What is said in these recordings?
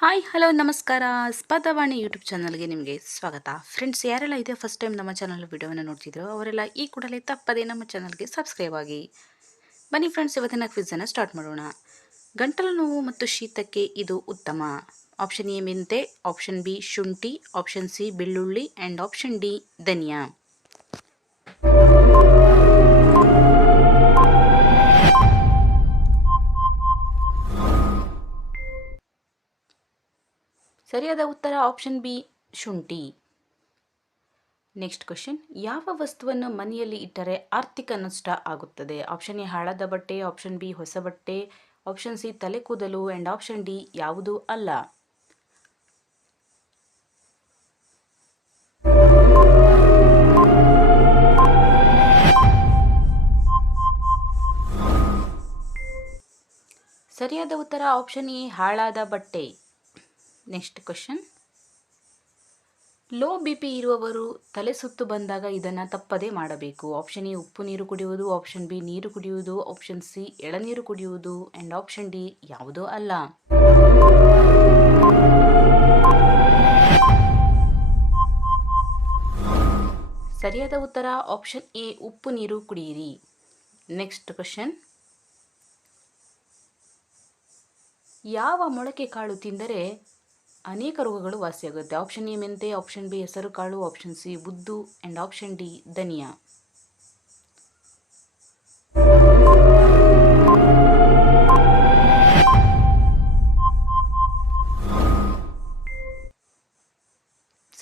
Hi hello ನಮಸ್ಕಾರ. ಸ್ಪರ್ಧಾವಾಣಿ YouTube ಚಾನಲ್ಗೆ ನಿಮಗೆ ಸ್ವಾಗತ. ಫ್ರೆಂಡ್ಸ್, ಯಾರೆಲ್ಲ ಇದೆ ಫಸ್ಟ್ ಟೈಮ್ ನಮ್ಮ ಚಾನಲ್ ವಿಡಿಯೋವನ್ನು ನೋಡ್ತಿದ್ರು ಅವರೆಲ್ಲ ಈ ಕೂಡಲೇ ತಪ್ಪದೇ ನಮ್ಮ ಚಾನಲ್ಗೆ ಸಬ್ಸ್ಕ್ರೈಬ್ ಆಗಿ. ಬನ್ನಿ ಫ್ರೆಂಡ್ಸ್, ಇವತ್ತಿನ ಕ್ವಿಝನ್ನು ಸ್ಟಾರ್ಟ್ ಮಾಡೋಣ. ಗಂಟಲು ನೋವು ಮತ್ತು ಶೀತಕ್ಕೆ ಇದು ಉತ್ತಮ. ಆಪ್ಷನ್ ಎ ಮೆಂತೆ, ಆಪ್ಷನ್ ಬಿ ಶುಂಠಿ, ಆಪ್ಷನ್ ಸಿ ಬೆಳ್ಳುಳ್ಳಿ ಆ್ಯಂಡ್ ಆಪ್ಷನ್ ಡಿ ಧನಿಯಾ. ಸರಿಯಾದ ಉತ್ತರ ಆಪ್ಷನ್ ಬಿ ಶುಂಠಿ. ನೆಕ್ಸ್ಟ್ ಕ್ವೆಶ್ಚನ್, ಯಾವ ವಸ್ತುವನ್ನು ಮನೆಯಲ್ಲಿ ಇಟ್ಟರೆ ಆರ್ಥಿಕ ನಷ್ಟ ಆಗುತ್ತದೆ? ಆಪ್ಷನ್ ಎ ಹಾಳಾದ ಬಟ್ಟೆ, ಆಪ್ಷನ್ ಬಿ ಹೊಸ ಬಟ್ಟೆ, ಆಪ್ಷನ್ ಸಿ ತಲೆ ಕೂದಲು ಆ್ಯಂಡ್ ಆಪ್ಷನ್ ಡಿ ಯಾವುದೂ ಅಲ್ಲ. ಸರಿಯಾದ ಉತ್ತರ ಆಪ್ಷನ್ ಎ ಹಾಳಾದ ಬಟ್ಟೆ. ನೆಕ್ಸ್ಟ್ ಕ್ವೆಶ್ಚನ್, ಲೋ ಬಿಪಿ ಇರುವವರು ತಲೆ ಸುತ್ತು ಬಂದಾಗ ಇದನ್ನು ತಪ್ಪದೇ ಮಾಡಬೇಕು. ಆಪ್ಷನ್ ಎ ಉಪ್ಪು ನೀರು ಕುಡಿಯುವುದು, ಆಪ್ಷನ್ ಬಿ ನೀರು ಕುಡಿಯುವುದು, ಆಪ್ಷನ್ ಸಿ ಎಳನೀರು ಕುಡಿಯುವುದು ಆ್ಯಂಡ್ ಆಪ್ಷನ್ ಡಿ ಯಾವುದೂ ಅಲ್ಲ. ಸರಿಯಾದ ಉತ್ತರ ಆಪ್ಷನ್ ಎ ಉಪ್ಪು ನೀರು ಕುಡಿಯಿರಿ. ನೆಕ್ಸ್ಟ್ ಕ್ವೆಶ್ಚನ್, ಯಾವ ಮೊಳಕೆ ಕಾಳು ತಿಂದರೆ ಅನೇಕ ರೋಗಗಳು ವಾಸಿಯಾಗುತ್ತೆ? ಆಪ್ಷನ್ ಎ ಮೆಂತೆ, ಆಪ್ಷನ್ ಬಿ ಹೆಸರು ಕಾಳು, ಆಪ್ಷನ್ ಸಿ ಉದ್ದು ಆ್ಯಂಡ್ ಆಪ್ಷನ್ ಡಿ ಧನಿಯಾ.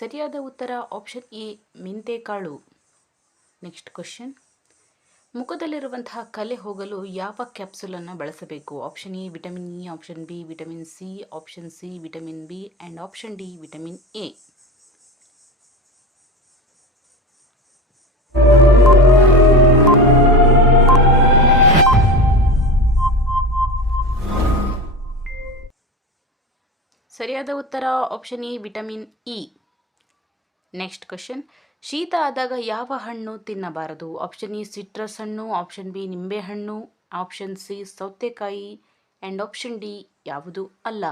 ಸರಿಯಾದ ಉತ್ತರ ಆಪ್ಷನ್ ಎ ಮೆಂತೆ ಕಾಳು. ನೆಕ್ಸ್ಟ್ ಕ್ವೆಶ್ಚನ್, ಮುಖದಲ್ಲಿರುವಂತಹ ಕಲೆ ಹೋಗಲು ಯಾವ ಕ್ಯಾಪ್ಸೂಲನ್ನು ಬಳಸಬೇಕು? Option A vitamin E, option B vitamin C, option C vitamin B and option D vitamin A. ಸರಿಯಾದ ಉತ್ತರ option A vitamin E. Next question, ಶೀತ ಆದಾಗ ಯಾವ ಹಣ್ಣು ತಿನ್ನಬಾರದು? ಆಪ್ಷನ್ ಎ ಸಿಟ್ರಸ್ ಹಣ್ಣು, ಆಪ್ಷನ್ ಬಿ ನಿಂಬೆಹಣ್ಣು, ಆಪ್ಷನ್ ಸಿ ಸೌತೆಕಾಯಿ ಆ್ಯಂಡ್ ಆಪ್ಷನ್ ಡಿ ಯಾವುದೂ ಅಲ್ಲ.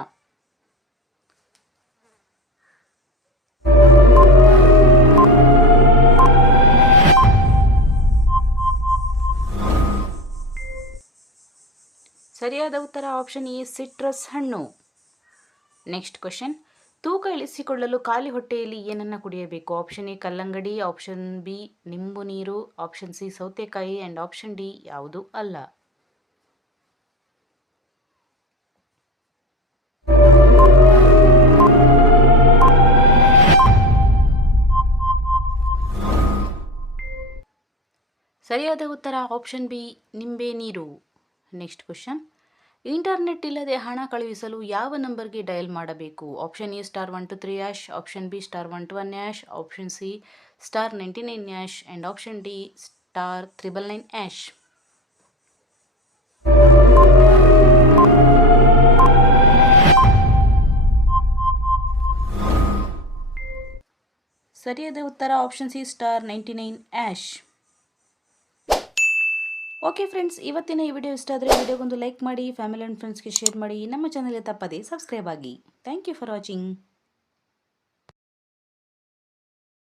ಸರಿಯಾದ ಉತ್ತರ ಆಪ್ಷನ್ ಎ ಸಿಟ್ರಸ್ ಹಣ್ಣು. ನೆಕ್ಸ್ಟ್ ಕ್ವೆಶ್ಚನ್, ತೂಕ ಇಳಿಸಿಕೊಳ್ಳಲು ಖಾಲಿ ಹೊಟ್ಟೆಯಲ್ಲಿ ಏನನ್ನು ಕುಡಿಯಬೇಕು? ಆಪ್ಷನ್ ಎ ಕಲ್ಲಂಗಡಿ, ಆಪ್ಷನ್ ಬಿ ನಿಂಬು ನೀರು, ಆಪ್ಷನ್ ಸಿ ಸೌತೆಕಾಯಿ ಆ್ಯಂಡ್ ಆಪ್ಷನ್ ಡಿ ಯಾವುದೂ ಅಲ್ಲ. ಸರಿಯಾದ ಉತ್ತರ ಆಪ್ಷನ್ ಬಿ ನಿಂಬೆ ನೀರು. ನೆಕ್ಸ್ಟ್ ಕ್ವೆಶ್ಚನ್, ಇಂಟರ್ನೆಟ್ ಇಲ್ಲದೆ ಹಣ ಕಳುಹಿಸಲು ಯಾವ ನಂಬರ್ಗೆ ಡಯಲ್ ಮಾಡಬೇಕು? Option A *123#, option B *121#, option C *99# and option D *999#. ಸರಿಯಾದ ಉತ್ತರ ಆಪ್ಷನ್ ಸಿ *99#. ಓಕೆ ಫ್ರೆಂಡ್ಸ್, ಇವತ್ತಿನ ಈ ವಿಡಿಯೋ ಇಷ್ಟ ಆದರೆ ವಿಡಿಯೋಗೊಂದು ಲೈಕ್ ಮಾಡಿ, ಫ್ಯಾಮಿಲಿ ಆ್ಯಂಡ್ ಫ್ರೆಂಡ್ಸ್ಗೆ ಶೇರ್ ಮಾಡಿ, ನಮ್ಮ ಚಾನಲ್ಗೆ ತಪ್ಪದೇ ಸಬ್ಸ್ಕ್ರೈಬ್ ಆಗಿ. Thank you for watching.